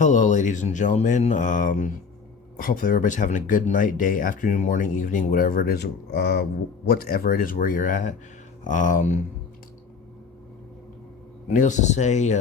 Hello, ladies and gentlemen. Hopefully, everybody's having a good night, day, afternoon, morning, evening, whatever it is, whatever it is where you're at. Um, Needless to say,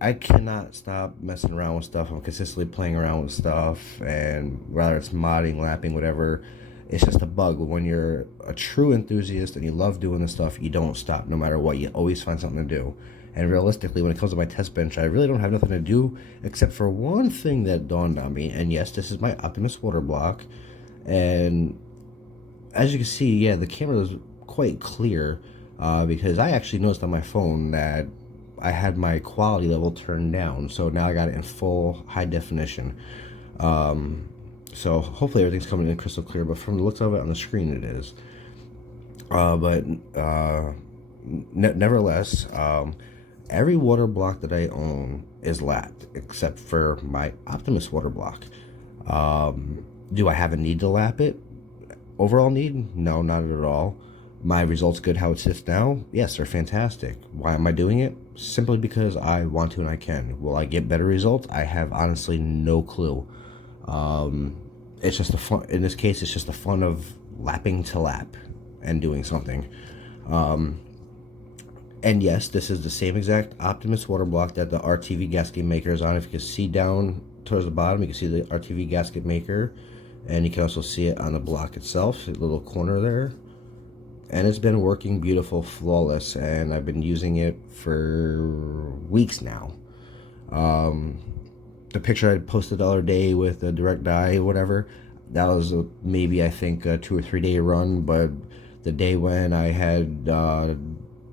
I cannot stop messing around with stuff. I'm consistently playing around with stuff, and whether it's modding, lapping, whatever, it's just a bug. But when you're a true enthusiast and you love doing this stuff, you don't stop no matter what. You always find something to do. And realistically, when it comes to my test bench, I really don't have nothing to do except for one thing that dawned on me. And yes, this is my Optimus water block. And as you can see, yeah, the camera is quite clear because I actually noticed on my phone that I had my quality level turned down, so now I got it in full high definition. So hopefully everything's coming in crystal clear, but from the looks of it on the screen it is. But nevertheless, every water block that I own is lapped except for my Optimus water block. Do I have a need to lap it? Overall need? No, not at all. My results good how it sits now? Yes, they're fantastic. Why am I doing it? Simply because I want to and I can. Will I get better results? I have honestly no clue. It's just the fun. In this case, it's just the fun of lapping to lap and doing something. And yes, this is the same exact Optimus water block that the RTV gasket maker is on. If you can see down towards the bottom, you can see the RTV gasket maker, and you can also see it on the block itself, a little corner there. And it's been working beautiful, flawless, and I've been using it for weeks now. The picture I posted the other day with the direct dye, whatever, that was maybe I think a 2 or 3 day run. But the day when I had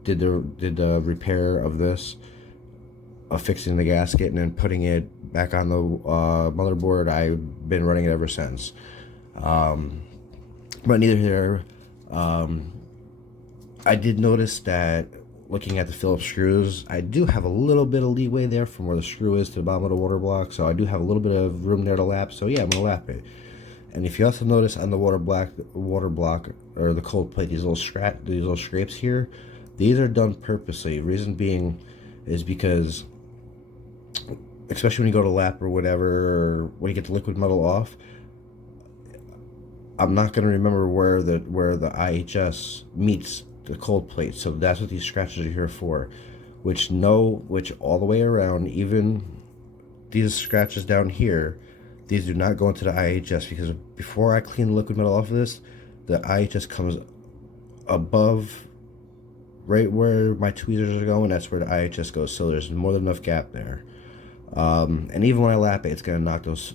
did the repair of this, of fixing the gasket and then putting it back on the motherboard, I've been running it ever since. But neither here. I did notice that looking at the Phillips screws, I do have a little bit of leeway there from where the screw is to the bottom of the water block, so I do have a little bit of room there to lap, so yeah, I'm going to lap it. And if you also notice on the water block, or the cold plate, these little scrapes here, these are done purposely. Reason being is because, especially when you go to lap or whatever, or when you get the liquid metal off, I'm not going to remember where the IHS meets the cold plate, so that's what these scratches are here for. Which all the way around, even these scratches down here, these do not go into the IHS, because before I clean the liquid metal off of this, the IHS comes above, right where my tweezers are going. That's where the IHS goes, so there's more than enough gap there. And even when I lap it, it's gonna knock those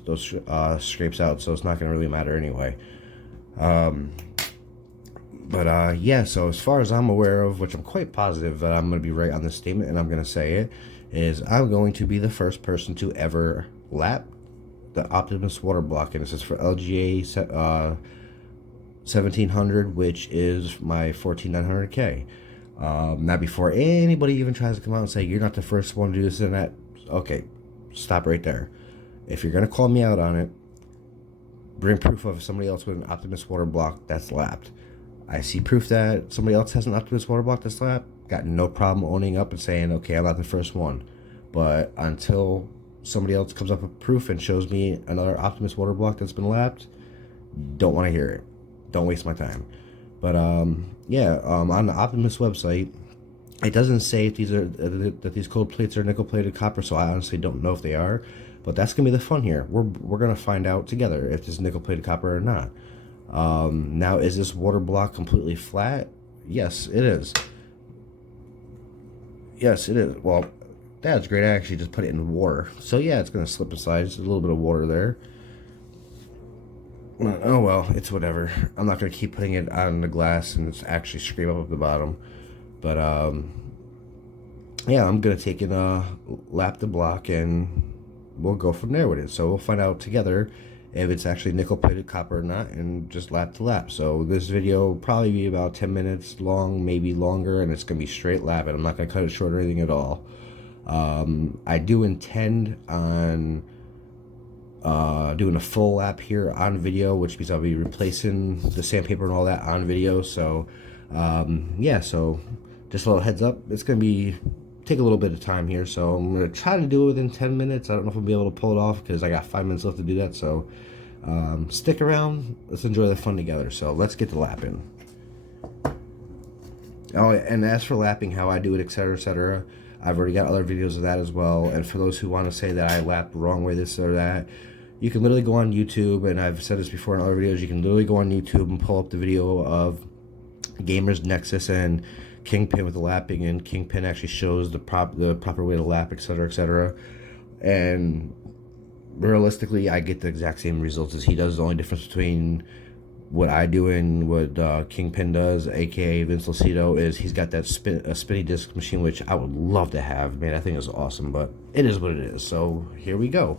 scrapes out, so it's not gonna really matter anyway. Yeah, so as far as I'm aware of, which I'm quite positive that I'm going to be right on this statement and I'm going to say it, is I'm going to be the first person to ever lap the Optimus water block, and this is for LGA 1700, which is my 14900K. Now, before anybody even tries to come out and say, you're not the first one to do this and that, okay, stop right there. If you're going to call me out on it, bring proof of somebody else with an Optimus water block that's lapped. I see proof that somebody else has an Optimus water block that's lapped. Got no problem owning up and saying, okay, I'm not the first one. But until somebody else comes up with proof and shows me another Optimus water block that's been lapped, don't want to hear it. Don't waste my time. But yeah, on the Optimus website, it doesn't say if that these cold plates are nickel plated copper, so I honestly don't know if they are. But that's gonna be the fun here. We're gonna find out together if it's nickel plated copper or not. Now, is this water block completely flat? Yes, it is. Yes, it is. Well, that's great. I actually just put it in water, so yeah, it's gonna slip aside. Just a little bit of water there. Oh well, it's whatever. I'm not gonna keep putting it on the glass and it's actually scrape up the bottom. But yeah, I'm gonna take and lap the block, and we'll go from there with it. So we'll find out together if it's actually nickel plated copper or not, and just lap to lap. So this video will probably be about 10 minutes long, maybe longer, and it's gonna be straight lapping. I'm not gonna cut it short or anything at all. I do intend on doing a full lap here on video, which means I'll be replacing the sandpaper and all that on video. So yeah, so just a little heads up, it's gonna be take a little bit of time here, so I'm going to try to do it within 10 minutes. I don't know if I'll be able to pull it off because I got 5 minutes left to do that, so stick around. Let's enjoy the fun together. So let's get to lapping. Oh, and as for lapping, how I do it, etc., I've already got other videos of that as well. And for those who want to say that I lapped the wrong way, this or that, you can literally go on YouTube, and I've said this before in other videos, you can literally go on YouTube and pull up the video of Gamers Nexus and Kingpin with the lapping, and Kingpin actually shows the proper way to lap, etc. And realistically, I get the exact same results as he does. The only difference between what I do and what Kingpin does, aka Vince Lucido, is he's got that spinny disc machine, which I would love to have. Man, I think it's awesome, but it is what it is. So here we go.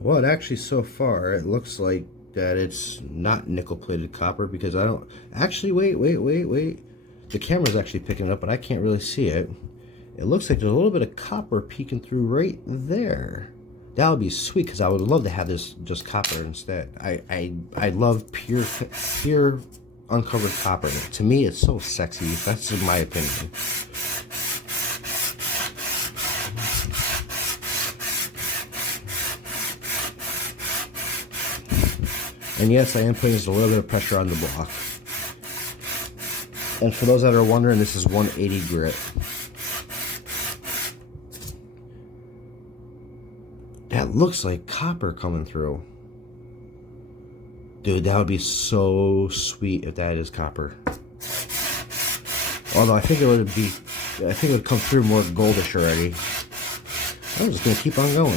Well, actually, so far, it looks like that it's not nickel-plated copper, because I don't... Actually, wait. The camera's actually picking it up, but I can't really see it. It looks like there's a little bit of copper peeking through right there. That would be sweet, because I would love to have this just copper instead. I love pure uncovered copper. To me, it's so sexy. That's in my opinion. And yes, I am putting just a little bit of pressure on the block. And for those that are wondering, this is 180 grit. That looks like copper coming through. Dude, that would be so sweet if that is copper. Although I think it would come through more goldish already. I'm just gonna keep on going.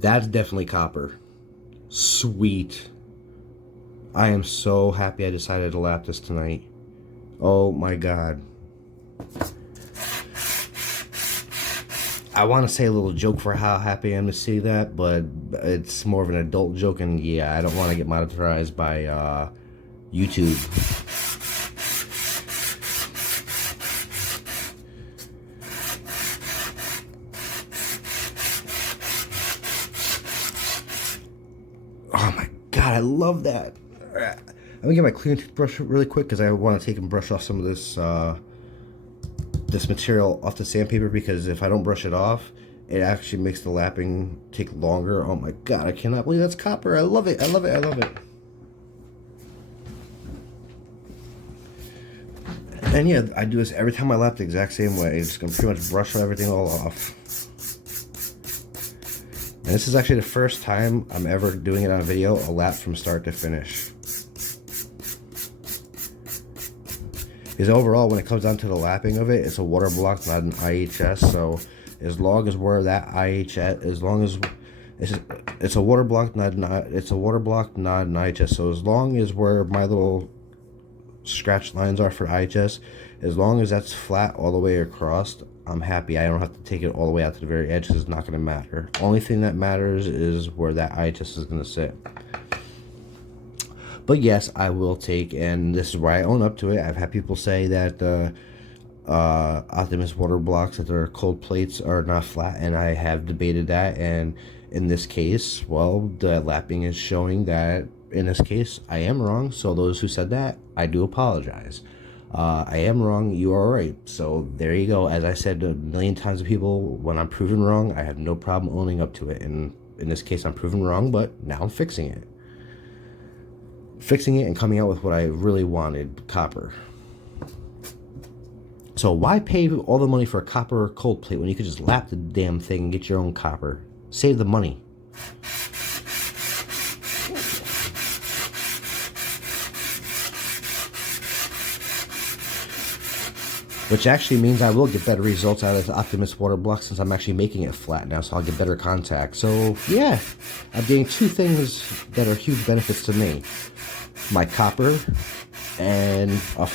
That's definitely copper. Sweet. I am so happy I decided to lap this tonight. Oh my god. I want to say a little joke for how happy I am to see that, but it's more of an adult joke, and yeah, I don't want to get monetized by YouTube. Oh my god, I love that. I'm gonna get my cleaning toothbrush really quick because I want to take and brush off some of this this material off the sandpaper, because if I don't brush it off, it actually makes the lapping take longer. Oh my god, I cannot believe that's copper. I love it. I love it. I love it. And yeah, I do this every time I lap the exact same way. Just gonna pretty much brush everything all off. And this is actually the first time I'm ever doing it on video, a lap from start to finish. Because overall, when it comes down to the lapping of it, it's a water block, not an IHS. So as long as where that IHS, as long as it's a water block, not an IHS. So as long as where my little scratch lines are for IHS, as long as that's flat all the way across, I'm happy. I don't have to take it all the way out to the very edge, because it's not going to matter. Only thing that matters is where that IHS is going to sit. But yes, I will take, and this is where I own up to it. I've had people say that the Optimus water blocks, that their cold plates are not flat, and I have debated that. And in this case, well, the lapping is showing that in this case I am wrong. So those who said that, I do apologize. I am wrong, you are right. So there you go. As I said a million times to people, when I'm proven wrong, I have no problem owning up to it. And in this case, I'm proven wrong, but now I'm fixing it. Fixing it and coming out with what I really wanted, copper. So why pay all the money for a copper cold plate when you could just lap the damn thing and get your own copper? Save the money. Which actually means I will get better results out of the Optimus water block, since I'm actually making it flat now, so I'll get better contact. So yeah, I'm getting two things that are huge benefits to me. my copper, and an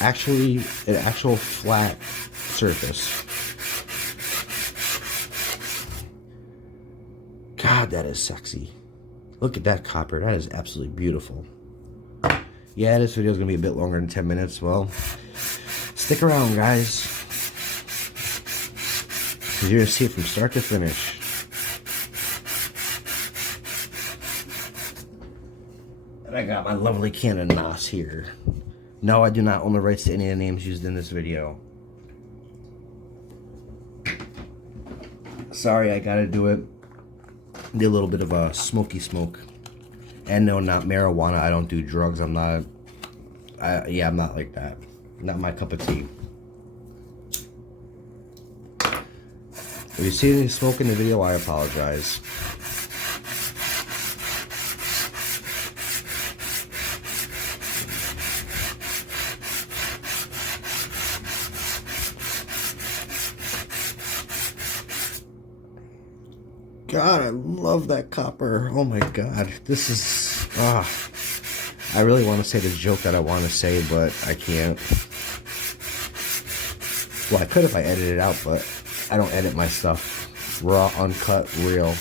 actual flat surface. God, that is sexy. Look at that copper. That is absolutely beautiful. Yeah, this video is going to be a bit longer than 10 minutes. Well, stick around, guys. You're going to see it from start to finish. And I got my lovely can of NOS here. No, I do not own the rights to any of the names used in this video. Sorry, I gotta do it. Need a little bit of a smoky smoke. And no, not marijuana. I don't do drugs. I'm not like that. Not my cup of tea. If you see any smoke in the video, I apologize. God, I love that copper. Oh my God. This is... I really want to say the joke that I want to say, but I can't. Well, I could if I edited it out, but I don't edit my stuff. Raw, uncut, real.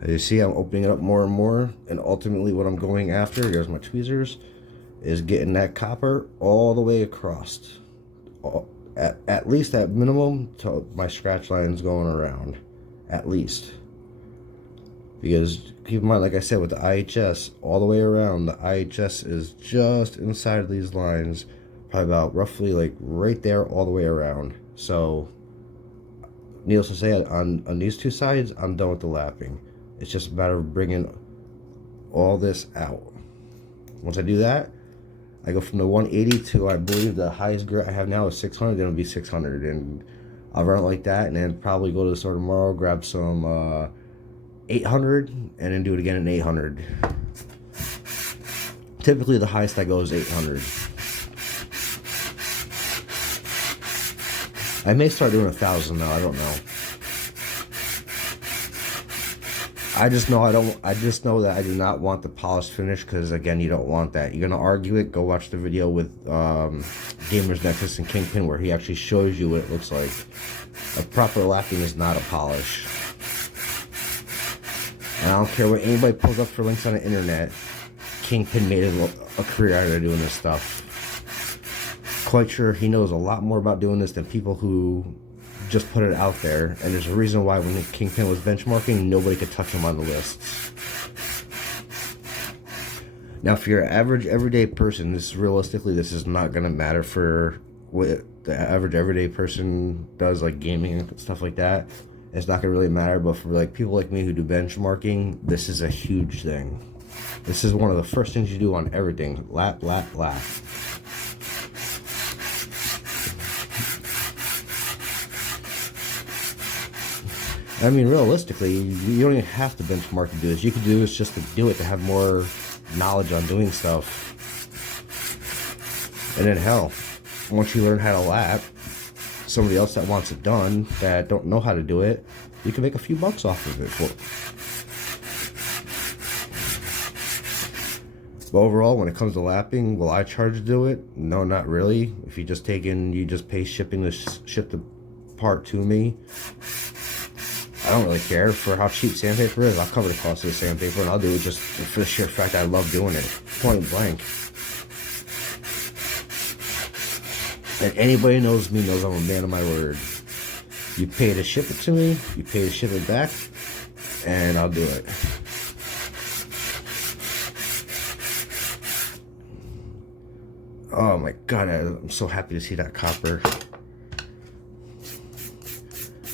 As you see, I'm opening it up more and more, and ultimately what I'm going after, here's my tweezers, is getting that copper all the way across. At least at minimum, to my scratch lines going around. At least. Because, keep in mind, like I said, with the IHS, all the way around, the IHS is just inside of these lines, probably about roughly like right there all the way around. So, needless to say, on these two sides, I'm done with the lapping. It's just a matter of bringing all this out. Once I do that, I go from the 180 to, I believe the highest grit I have now is 600. Then it'll be 600, and I'll run it like that, and then probably go to the store tomorrow, grab some 800, and then do it again at 800. Typically, the highest I go is 800. I may start doing 1,000 though. I don't know. I just know that I do not want the polished finish, because again, you don't want that. You're gonna argue it, go watch the video with Gamers Nexus and Kingpin where he actually shows you what it looks like. A proper lapping is not a polish. And I don't care what anybody pulls up for links on the internet. Kingpin made a career out of doing this stuff. Quite sure he knows a lot more about doing this than people who just put it out there, and there's a reason why when Kingpin was benchmarking, nobody could touch him on the lists. Now, for your average everyday person, this is not going to matter for what the average everyday person does, like gaming and stuff like that. It's not going to really matter, but for like people like me who do benchmarking, this is a huge thing. This is one of the first things you do on everything. Lap, lap, lap. I mean, realistically, you don't even have to benchmark to do this. You could do this just to do it, to have more knowledge on doing stuff. And then hell, once you learn how to lap, somebody else that wants it done, that don't know how to do it, you can make a few bucks off of it. But overall, when it comes to lapping, will I charge to do it? No, not really. If you just pay shipping to ship the part to me, I don't really care for how cheap sandpaper is. I'll cover the cost of the sandpaper, and I'll do it just for the sheer fact I love doing it. Point blank. And anybody who knows me knows I'm a man of my word. You pay to ship it to me, you pay to ship it back, and I'll do it. Oh my God, I'm so happy to see that copper.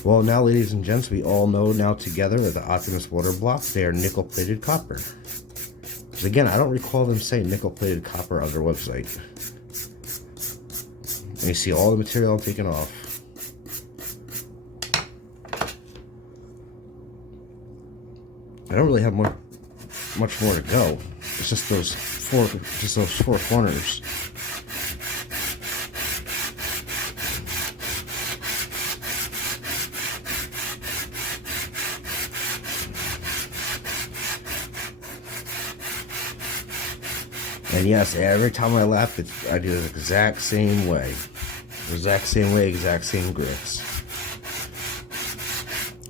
Well, now, ladies and gents, we all know now together that the Optimus water blocks, they are nickel-plated copper. Because again, I don't recall them saying nickel-plated copper on their website. And you see all the material I'm taking off. I don't really have much more to go. It's just those four corners. And yes, every time I lap, I do the exact same way. Exact same way, exact same grits.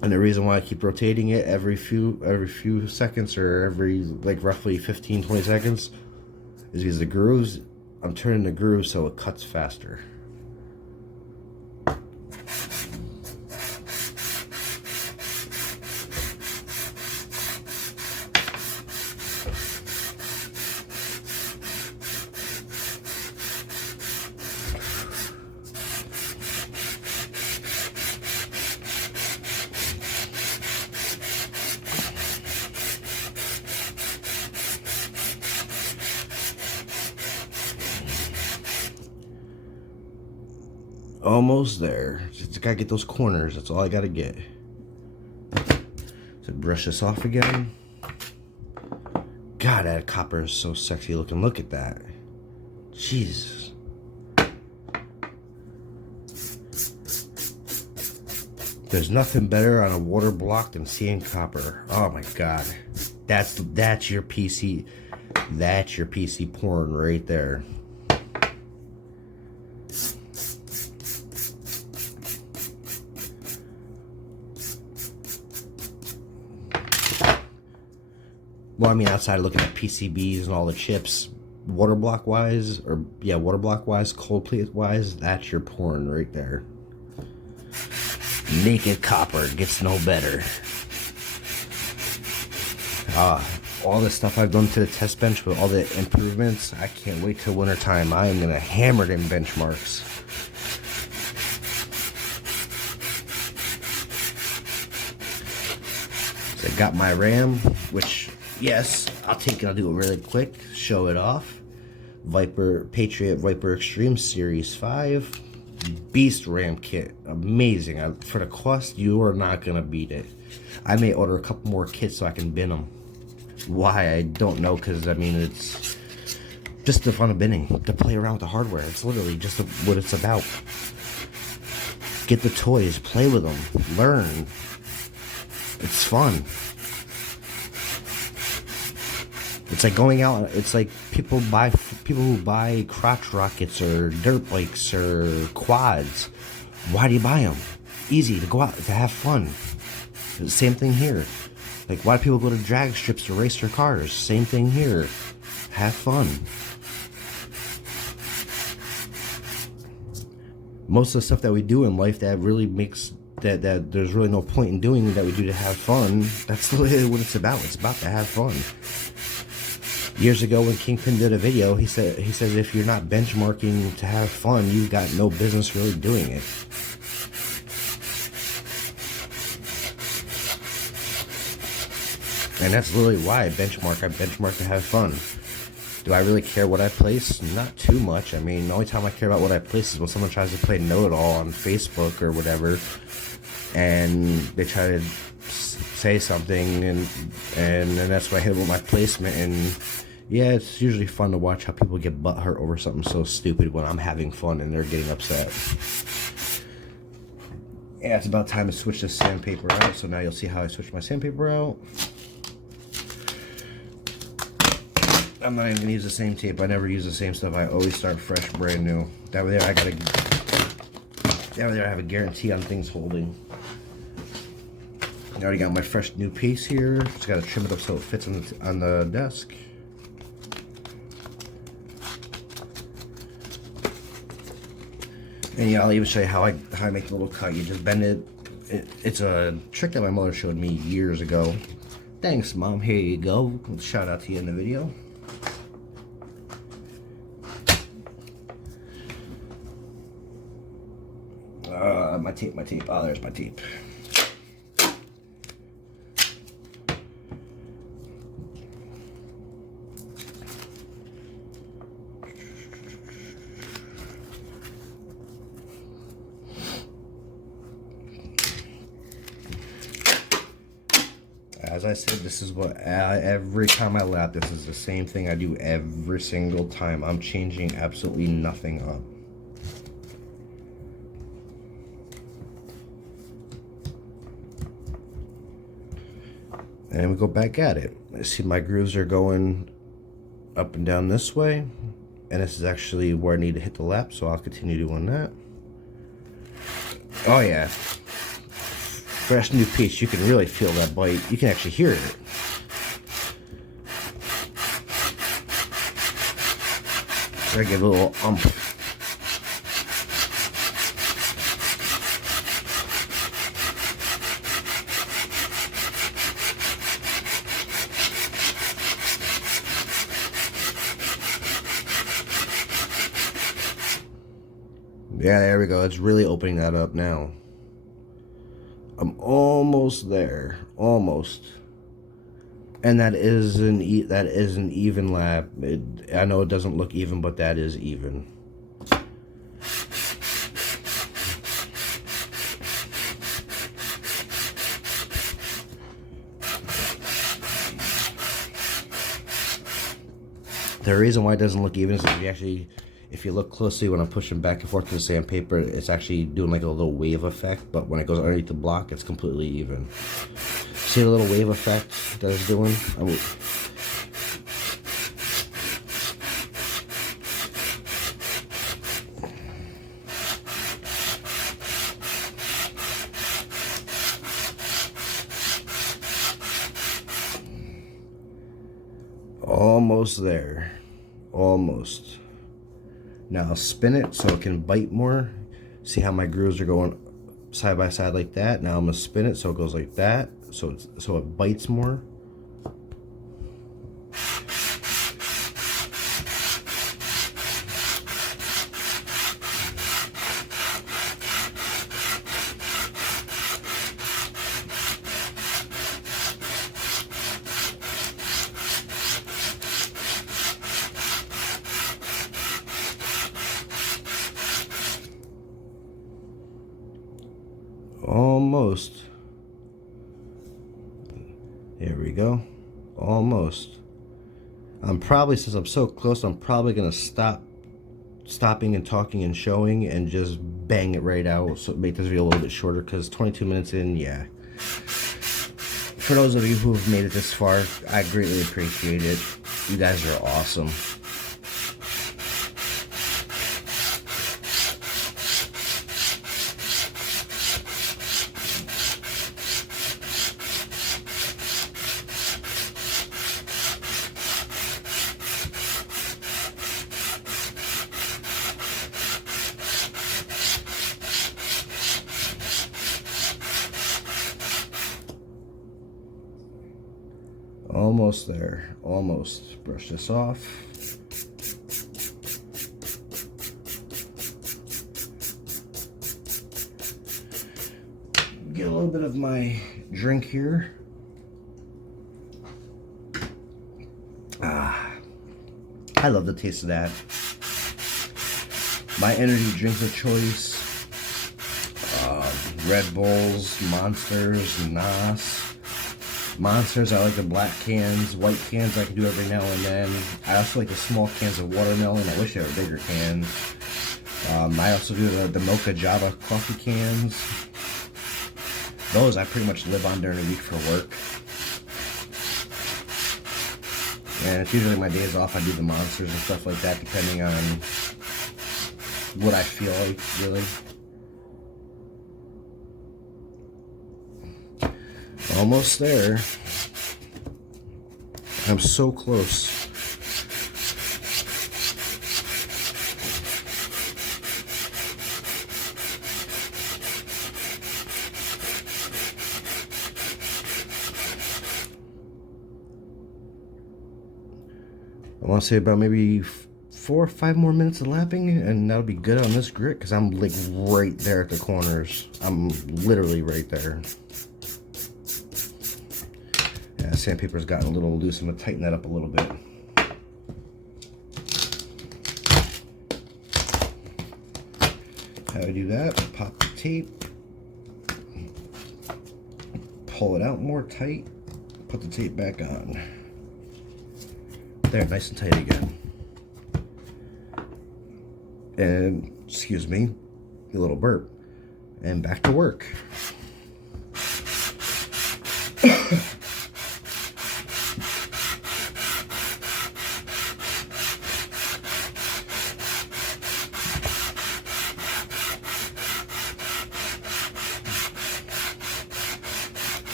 And the reason why I keep rotating it every few seconds, or every like roughly 15-20 seconds, is because the grooves, I'm turning the grooves so it cuts faster. Almost there. Just gotta get those corners. That's all I gotta get. So brush this off again. God, that copper is so sexy looking. Look at that. Jesus. There's nothing better on a water block than seeing copper. Oh my God. That's your PC. That's your PC porn right there. Well, I mean, outside of looking at PCBs and all the chips, water block wise, cold plate wise, that's your porn right there. Naked copper gets no better. All the stuff I've done to the test bench with all the improvements, I can't wait till winter time. I am gonna hammer them benchmarks. So I got my RAM, which, yes, I'll do it really quick, show it off. Patriot Viper Extreme Series 5. Beast RAM kit. Amazing. For the cost, you are not going to beat it. I may order a couple more kits so I can bin them. Why? I don't know, because, I mean, it's just the fun of binning. To play around with the hardware. It's literally just what it's about. Get the toys. Play with them. Learn. It's fun. It's like going out. It's like people who buy crotch rockets or dirt bikes or quads. Why do you buy them? Easy to go out to have fun. Same thing here. Like, why do people go to drag strips to race their cars? Same thing here. Have fun. Most of the stuff that we do in life that really makes that there's really no point in doing, that we do to have fun. That's literally what it's about. It's about to have fun. Years ago, when Kingpin did a video, he said if you're not benchmarking to have fun, you've got no business really doing it. And that's literally why I benchmark. I benchmark to have fun. Do I really care what I place? Not too much. I mean, the only time I care about what I place is when someone tries to play know-it-all on Facebook or whatever, and they try to say something, and then that's why I hit with my placement. And yeah, it's usually fun to watch how people get butthurt over something so stupid when I'm having fun and they're getting upset. Yeah, it's about time to switch this sandpaper out. So now you'll see how I switch my sandpaper out. I'm not even gonna use the same tape. I never use the same stuff. I always start fresh, brand new. That way there, I have a guarantee on things holding. I already got my fresh new piece here. Just gotta trim it up so it fits on the desk. And yeah, I'll even show you how I make the little cut. You just bend it. It's a trick that my mother showed me years ago. Thanks, Mom. Here you go. Shout out to you in the video. My tape. Oh, there's my tape. As I said, this is what every time I lap, this is the same thing I do every single time. I'm changing absolutely nothing up. And we go back at it. I see my grooves are going up and down this way, and this is actually where I need to hit the lap, so I'll continue doing that. Oh yeah, fresh new piece. You can really feel that bite. You can actually hear it. I give it a little umph. Yeah, there we go. It's really opening that up now. I'm almost there, almost. And that is an even lap. I know it doesn't look even, but that is even. The reason why it doesn't look even is if you look closely when I'm pushing back and forth to the sandpaper, it's actually doing like a little wave effect, but when it goes underneath the block, it's completely even. See the little wave effect that it's doing? Almost there. Almost. Now I'll spin it so it can bite more. See how my grooves are going side by side like that? Now I'm gonna spin it so it goes like that, so it bites more. Almost. There we go. Almost. I'm probably, since I'm so close, I'm probably gonna stopping and talking and showing and just bang it right out, so make this video a little bit shorter, because 22 minutes in, yeah. For those of you who have made it this far, I greatly appreciate it. You guys are awesome. Almost there. Almost. Brush this off. Get a little bit of my drink here. I love the taste of that. My energy drink of choice. Red Bulls, Monsters, Nas. Monsters, I like the black cans. White cans I can do every now and then. I also like the small cans of watermelon. I wish they were bigger cans. I also do the Mocha Java coffee cans. Those I pretty much live on during the week for work. And it's usually my days off, I do the Monsters and stuff like that, depending on what I feel like, really. Almost there. I'm so close. I want to say about maybe 4 or 5 more minutes of lapping, and that'll be good on this grit, because I'm like right there at the corners. I'm literally right there. Yeah, sandpaper's gotten a little loose. I'm gonna tighten that up a little bit. How do I do that? Pop the tape, pull it out more tight, put the tape back on. There, nice and tight again. And, excuse me, a little burp. And back to work.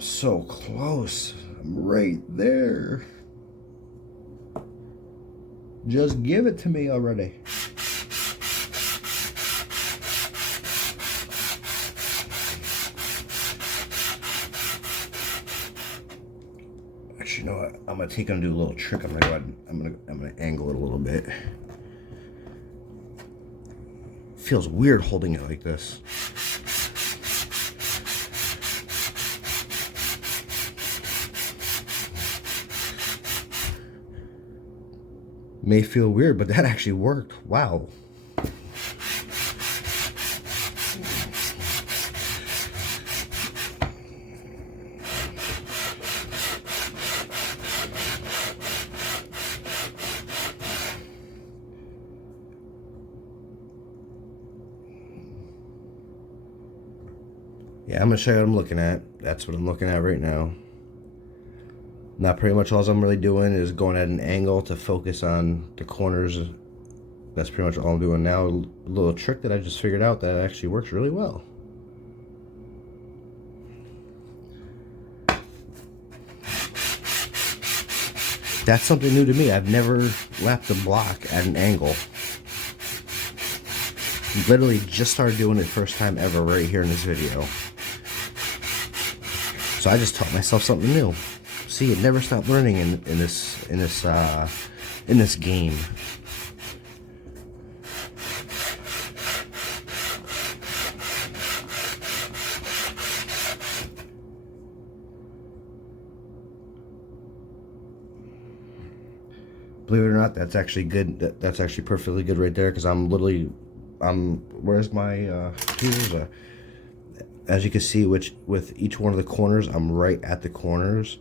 So close. I'm right there. Just give it to me already. Actually, you know what? I'm gonna take and do a little trick. I'm gonna go ahead and I'm gonna angle it a little bit. Feels weird holding it like this. May feel weird, but that actually worked. Wow. Yeah, I'm gonna show you what I'm looking at. That's what I'm looking at right now. Now pretty much all I'm really doing is going at an angle to focus on the corners. That's pretty much all I'm doing now. A little trick that I just figured out that actually works really well. That's something new to me. I've never lapped a block at an angle. Literally just started doing it first time ever right here in this video. So I just taught myself something new. See, it never stopped learning in this game. Believe it or not, that's actually good. That's actually perfectly good right there, because where's my tools? As you can see, with each one of the corners, I'm right at the corners,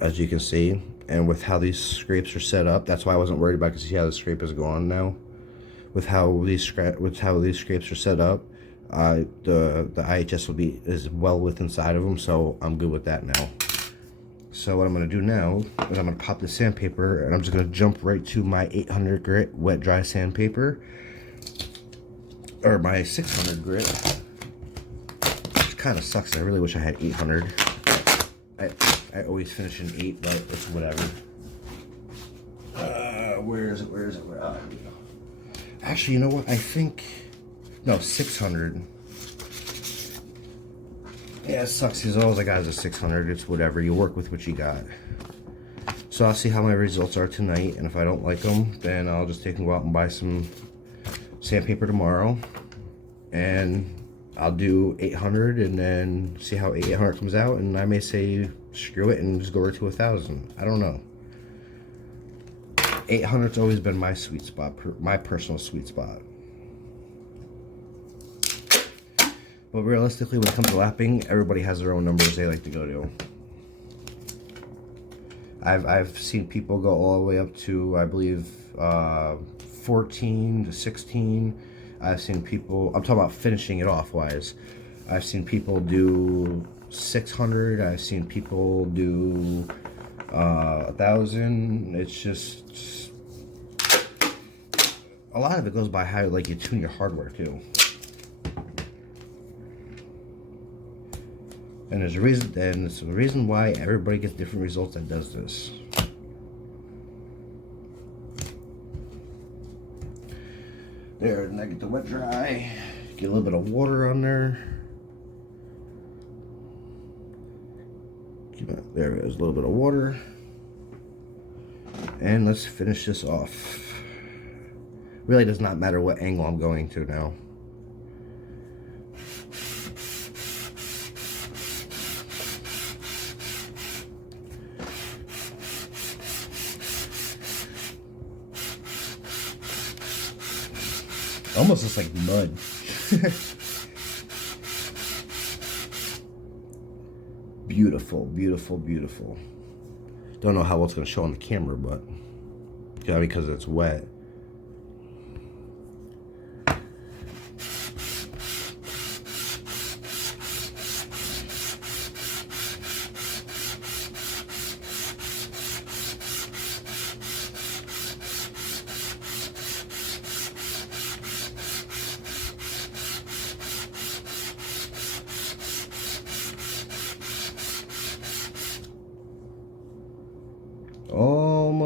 as you can see. And with how these scrapes are set up, that's why I wasn't worried about, because see how the scrape is going now. With how these scrapes are set up, the IHS is well within inside of them, so I'm good with that now. So what I'm going to do now is I'm going to pop the sandpaper, and I'm just going to jump right to my 800 grit wet dry sandpaper, or my 600 grit, which kind of sucks. I really wish I had 800. I always finish in 8, but it's whatever. Where is it? Here we go. Actually, you know what? I think, no, 600. Yeah, it sucks because all I got is a 600. It's whatever. You work with what you got. So I'll see how my results are tonight, and if I don't like them, then I'll just take them out and buy some sandpaper tomorrow, and I'll do 800 and then see how 800 comes out, and I may say screw it and just go right to 1,000. I don't know. 800's always been my sweet spot, my personal sweet spot. But realistically, when it comes to lapping, everybody has their own numbers they like to go to. I've seen people go all the way up to, I believe, 14 to 16. I've seen people, I'm talking about finishing it off wise. I've seen people do 600. I've seen people do 1,000. It's just, a lot of it goes by how like you tune your hardware too. And there's a reason, and it's the reason why everybody gets different results that does this. There, and I get the wet dry. Get a little bit of water on there. There is a little bit of water. And let's finish this off. Really does not matter what angle I'm going to now. Almost looks like mud. Beautiful, beautiful, beautiful. Don't know how well it's going to show on the camera, but yeah, because it's wet.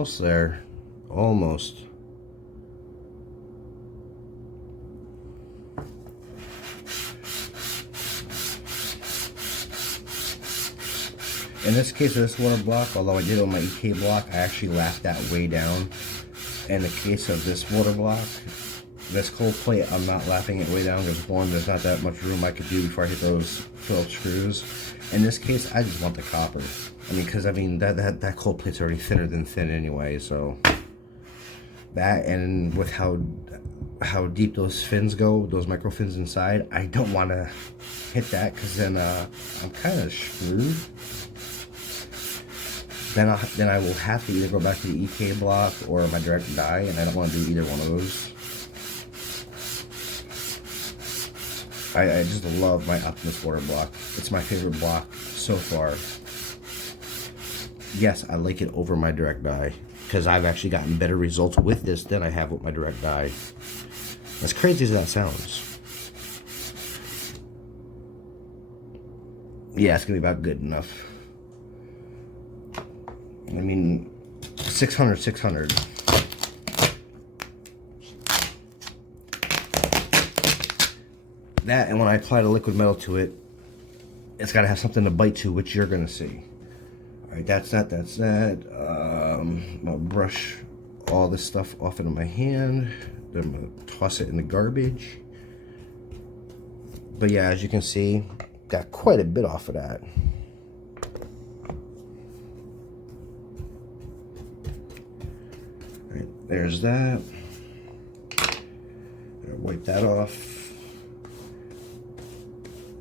almost there. Almost. In this case, of this water block, although I did it on my EK block, I actually lapped that way down. In the case of this water block, this cold plate, I'm not lapping it way down. There's not that much room I could do before I hit those Phillips screws. In this case, I just want the copper. I mean, because I mean that cold plate's already thinner than thin anyway. So that, and with how deep those fins go, those micro fins inside, I don't want to hit that, because then I'm kind of screwed. Then I will have to either go back to the EK block or my direct die, and I don't want to do either one of those. I just love my Optimus water block. It's my favorite block so far. Yes, I like it over my direct die, because I've actually gotten better results with this than I have with my direct die. As crazy as that sounds. Yeah, it's going to be about good enough. I mean, 600, 600. That, and when I apply the liquid metal to it, it's got to have something to bite to, which you're going to see. Alright, that's that. I'll brush all this stuff off into my hand. Then I'm going to toss it in the garbage. But yeah, as you can see, got quite a bit off of that. Alright, there's that. Wipe that off.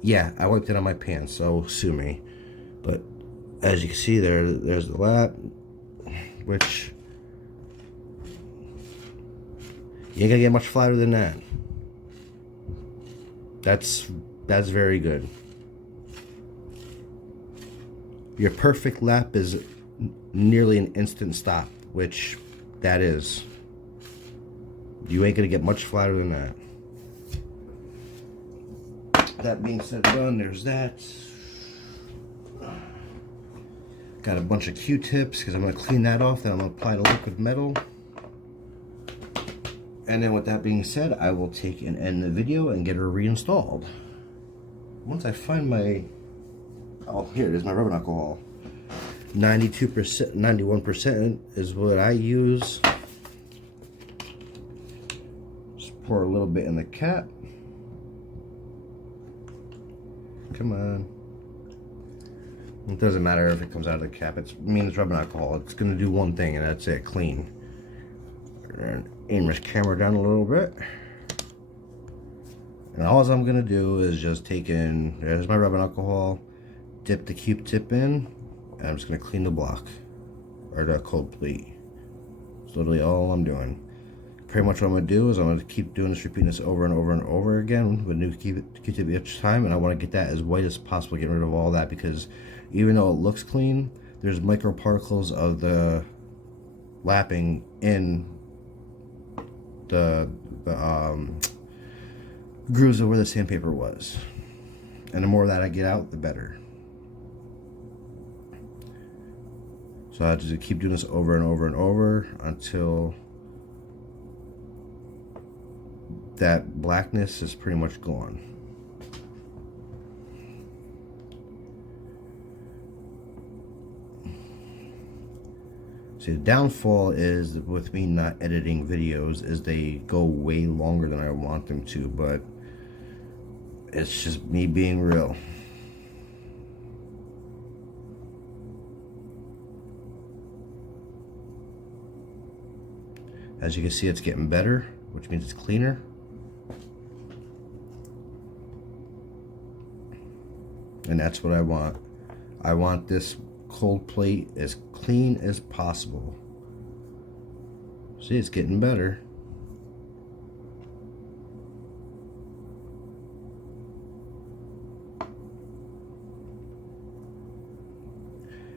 Yeah, I wiped it on my pants, so sue me. But as you can see there's the lap, which you ain't gonna get much flatter than that. That's very good. Your perfect lap is nearly an instant stop, which that is. You ain't gonna get much flatter than that. That being said, done, there's that. Got a bunch of Q-tips, because I'm going to clean that off, then I'm going to apply the liquid metal. And then with that being said, I will take and end the video and get her reinstalled. Once I find my... Oh, here it is, my rubbing alcohol. 92%, 91% is what I use. Just pour a little bit in the cap. Come on. It doesn't matter if it comes out of the cap. It's rubbing alcohol. It's going to do one thing, and that's it. Clean. And aim this camera down a little bit. And all I'm going to do is just take in, there's my rubbing alcohol, dip the Q-tip in, and I'm just going to clean the block. Or the cold plate. That's literally all I'm doing. Pretty much what I'm going to do is I'm going to keep doing this, repeating this over and over and over again with a new Q-tip each time, and I want to get that as white as possible, get rid of all that, because even though it looks clean, there's microparticles of the lapping in the grooves of where the sandpaper was. And the more of that I get out, the better. So I just keep doing this over and over and over until that blackness is pretty much gone. See, the downfall is with me not editing videos is they go way longer than I want them to, but it's just me being real. As you can see, it's getting better, which means it's cleaner. And that's what I want. I want this cold plate as clean as possible. See, it's getting better.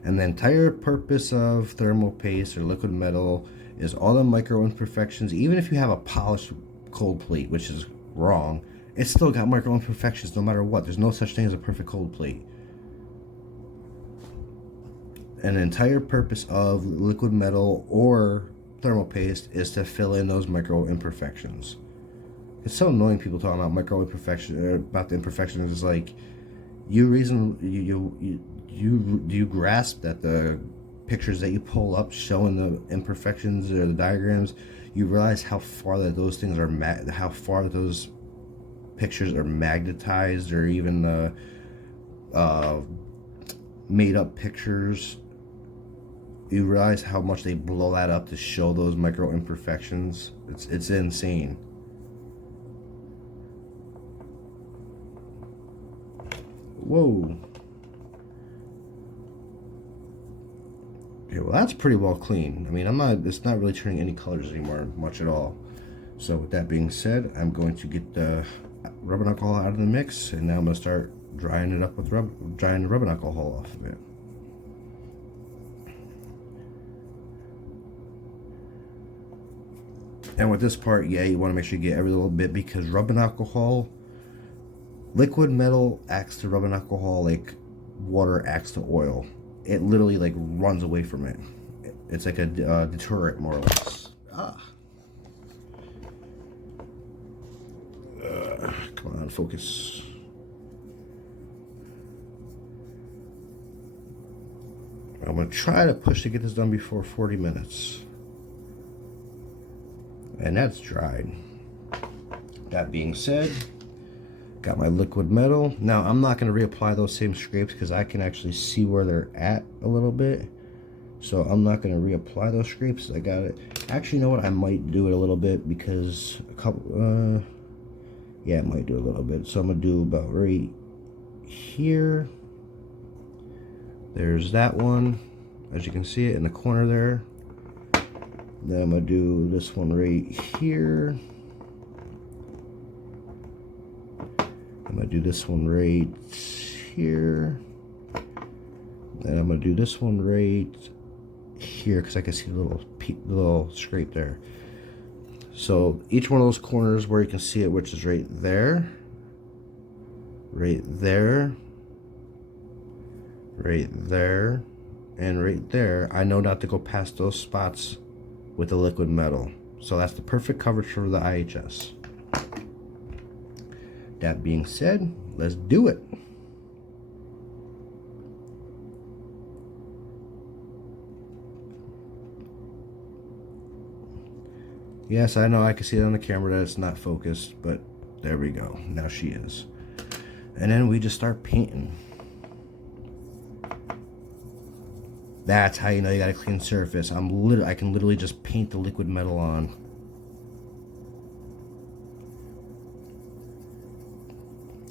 And the entire purpose of thermal paste or liquid metal is all the micro imperfections. Even if you have a polished cold plate, which is wrong, it's still got micro imperfections no matter what. There's no such thing as a perfect cold plate. an entire purpose of liquid metal or thermal paste is to fill in those micro imperfections. It's so annoying people talking about micro imperfection, about the imperfections. It's like, you grasp that the pictures that you pull up showing the imperfections or the diagrams, you realize how far that those things are, how far those pictures are magnetized, or even the made up pictures. You realize how much they blow that up to show those micro imperfections. It's insane. Whoa. Okay, well that's pretty well clean. I mean, it's not really turning any colors anymore, much at all. So with that being said, I'm going to get the rubbing alcohol out of the mix, and now I'm going to start drying it up with drying the rubbing alcohol off of it. And with this part, yeah, you want to make sure you get every little bit, because rubbing alcohol, liquid metal acts to rubbing alcohol like water acts to oil. It literally like runs away from it. It's like a deterrent, more or less. Come on, focus. I'm going to try to push to get this done before 40 minutes. And that's dried. That being said, got my liquid metal. Now, I'm not going to reapply those same scrapes because I can actually see where they're at a little bit. So I'm not going to reapply those scrapes. I got it. Actually, you know what? I might do it a little bit, because a couple, yeah, I might do a little bit. So I'm going to do about right here. There's that one, as you can see it in the corner there. Then I'm going to do this one right here. I'm going to do this one right here. Then I'm going to do this one right here, because I can see the little scrape there. So each one of those corners where you can see it, which is right there, right there, right there, and right there, I know not to go past those spots with the liquid metal. So that's the perfect coverage for the IHS. That being said, let's do it. Yes, I know I can see it on the camera that it's not focused, but there we go. Now she is. And then we just start painting. That's how you know you got a clean surface. I can literally just paint the liquid metal on.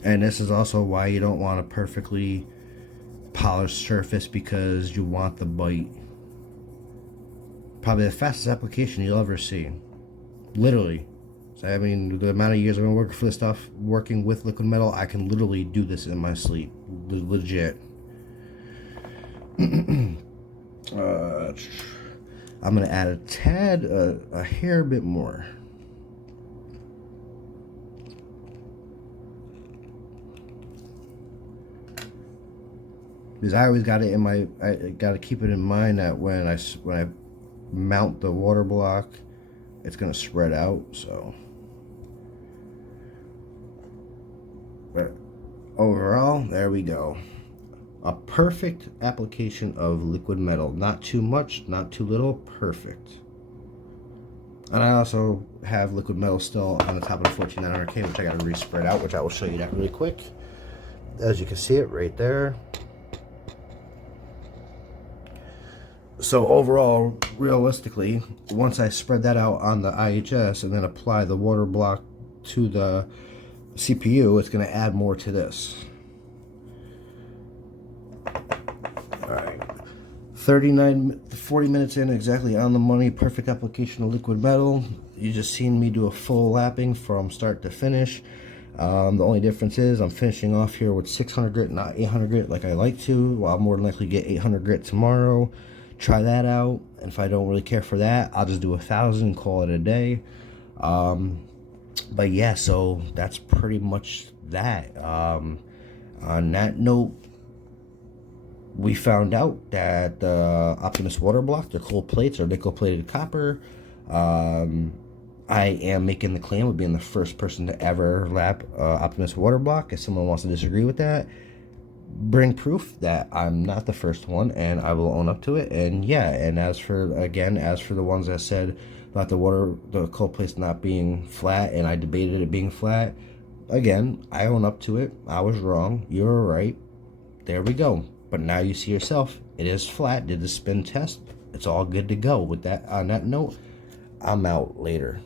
And this is also why you don't want a perfectly polished surface, because you want the bite. Probably the fastest application you'll ever see. Literally. So, I mean, the amount of years I've been working for this stuff, working with liquid metal, I can literally do this in my sleep. Legit. I'm going to add a tad, a hair bit more. Because I always got it in my, I got to keep it in mind that when I mount the water block, it's going to spread out. So, but overall, there we go. A perfect application of liquid metal. Not too much, not too little, perfect. And I also have liquid metal still on the top of the 14900K, which I got to re-spread out, which I will show you that really quick. As you can see it right there. So overall, realistically, once I spread that out on the IHS and then apply the water block to the CPU, it's going to add more to this. Alright, 40 minutes in, exactly on the money, perfect application of liquid metal. You just seen me do a full lapping from start to finish. The only difference is I'm finishing off here with 600 grit, not 800 grit like I like to. Well, I'll more than likely get 800 grit tomorrow. Try that out, and if I don't really care for that, I'll just do 1,000 and call it a day. But yeah, so that's pretty much that. On that note, we found out that the Optimus water block, their cold plates are nickel plated copper. I am making the claim of being the first person to ever lap Optimus water block. If someone wants to disagree with that, bring proof that I'm not the first one, and I will own up to it. And yeah, and as for the ones that said about the cold plates not being flat, and I debated it being flat, again, I own up to it. I was wrong. You were right. There we go. But now you see yourself. It is flat. Did the spin test. It's all good to go. With that, on that note, I'm out later.